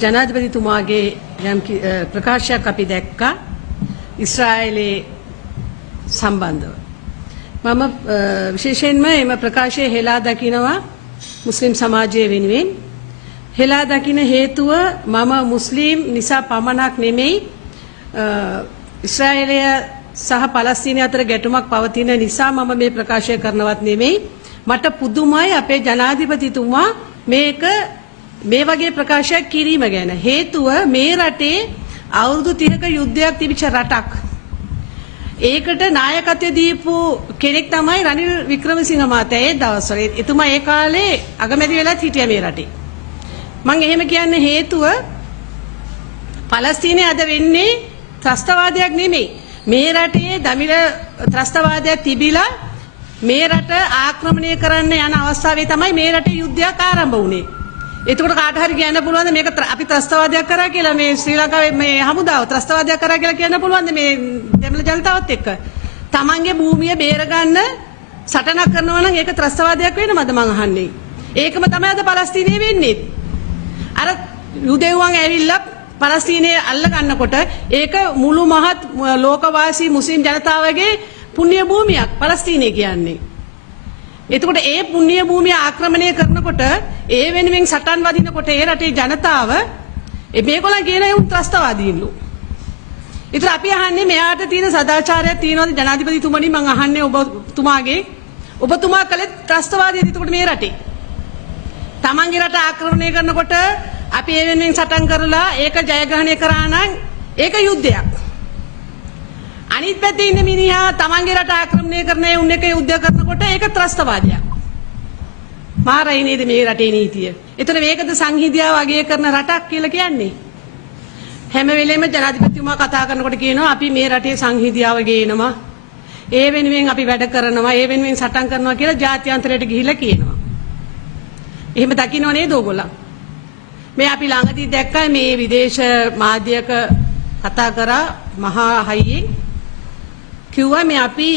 ජනාධිපතිතුමාගේ යම් ප්‍රකාශයක් අපි දැක්කා ඉස්රායලයේ සම්බන්ධව. මම විශේෂයෙන්ම එම ප්‍රකාශය හෙලා දකිනවා මුස්ලිම් සමාජය වෙනුවෙන්. හෙලා දකින හේතුව මම මුස්ලිම් නිසා පමණක් නෙමෙයි, ඉස්රායලය සහ පලස්තීනය අතර ගැටුමක් පවතින නිසා මම මේ ප්‍රකාශය කරනවත් නෙමෙයි. මට පුදුමයි අපේ ජනාධිපතිතුමා මේ වගේ ප්‍රකාශයක් කිරීම ගැන. හේතුව මේ රටේ අවුරුදු 30ක යුද්ධයක් තිබිච්ච රටක්. ඒකට නායකත්වය දීපු කෙනෙක් තමයි රනිල් වික්‍රමසිංහ මහත්තයා. ඒ දවස්වල එතුමා ඒ කාලේ අගමැති වෙලත් හිටියා මේ රටේ. මම එහෙම කියන්නේ හේතුව පලස්තීනය අද වෙන්නේ ත්‍රස්තවාදයක් නෙමෙයි. මේ රටේ දමිළ ත්‍රස්තවාදයක් තිබිලා මේ රට ආක්‍රමණය කරන්න යන අවස්ථාවේ තමයි මේ රටේ යුද්ධයක් ආරම්භ වුණේ. එතකොට කාට හරි කියන්න පුළුවන්ද මේක අපි ත්‍රස්තවාදයක් කරා කියලා? මේ ශ්‍රී ලංකාවේ මේ හමුදාව ත්‍රස්තවාදයක් කරා කියලා කියන්න පුළුවන්ද මේ දෙමළ ජනතාවත් එක්ක? තමන්ගේ භූමිය බේරගන්න සටනක් කරනවා නම් ඒක ත්‍රස්තවාදයක් වෙනවද මං අහන්නේ? ඒකම තමයි අද පලස්තීනයේ වෙන්නේ. අර යුදෙව්වන් ඇවිල්ලා පලස්තීනයේ අල්ල ගන්නකොට ඒක මුළු මහත් ලෝකවාසී මුස්ලිම් ජනතාවගේ පුණ්‍ය භූමියක් පලස්තීනය කියන්නේ. එතකොට ඒ පුණ්‍ය භූමිය ආක්‍රමණය කරනකොට ඒ වෙනුවෙන් සටන් වදිනකොට ඒ රටේ ජනතාව මේගොල්ලන් කියන උන් ත්‍රස්තවාදීන්ලු. ඒතර අපි අහන්නේ මෙයාට තියෙන සදාචාරයක් තියෙනවද ජනාධිපතිතුමනි? මම අහන්නේ ඔබතුමා කළේ ත්‍රස්තවාදීද එතකොට මේ රටේ? තමන්ගේ රට ආක්‍රමණය කරනකොට අපි ඒ වෙනුවෙන් සටන් කරලා ඒක ජයග්‍රහණය කරා නම් ඒක යුද්ධයක්. අනිත් පැත්තේ ඉන්න මිනිහා තමන්ගේ රට ආක්‍රමණය කරන උන් එක යුද්ධ කරනකොට ඒක ත්‍රස්තවාදයක්. මාරයි නේද මේ රටේ නීතිය? ඒතර මේකද සංහිඳියාව අගය කරන රටක් කියලා කියන්නේ? හැම වෙලෙම ජනාධිපතිතුමා කතා කරනකොට කියනවා අපි මේ රටේ සංහිඳියාව ගේනවා, ඒ වෙනුවෙන් අපි වැඩ කරනවා, ඒ වෙනුවෙන් සටන් කරනවා කියලා ජාත්‍යන්තරයට ගිහිල්ලා කියනවා. එහෙම දකින්නව නේද ඕගොල්ලෝ? මේ අපි ළඟදී දැක්කා මේ විදේශ මාධ්‍යක කතා කරා මහා හයියෙන් කිව්වා මේ අපි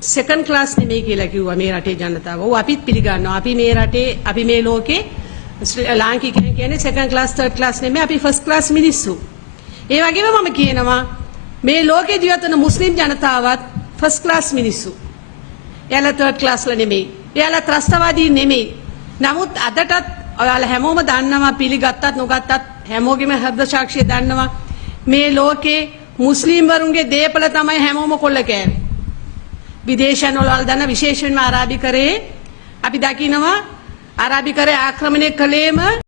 සෙකන්ඩ් ක්ලාස් නෙමෙයි කියලා කිව්වා මේ රටේ ජනතාව. ඔව් අපිත් පිළිගන්නවා. අපි මේ රටේ අපි මේ ලෝකේ ලාංකිකයන් කියන්නේ සෙකන්ඩ් ක්ලාස් තර්ඩ් ක්ලාස් නෙමෙයි, අපි ෆස්ට් ක්ලාස් මිනිස්සු. ඒ වගේම මම කියනවා මේ ලෝකේ ජීවත් වෙන මුස්ලිම් ජනතාවත් ෆස්ට් ක්ලාස් මිනිස්සු. එයාලා තර්ඩ් ක්ලාස්ලා නෙමෙයි. එයාලා ත්‍රස්තවාදී නෙමෙයි. නමුත් අදටත් ඔයාලා හැමෝම දන්නවා, පිළිගත්තත් නොගත්තත් හැමෝගෙම හෘද සාක්ෂිය දන්නවා මේ ලෝකේ මුස්ලිම් වරුන්ගේ දේපල තමයි හැමෝම කොල්ල කෑවේ. විදේශයන් වල දන්න විශේෂයෙන්ම අරාබිකරේ අපි දකිනවා අරාබිකරේ ආක්‍රමණය කළේම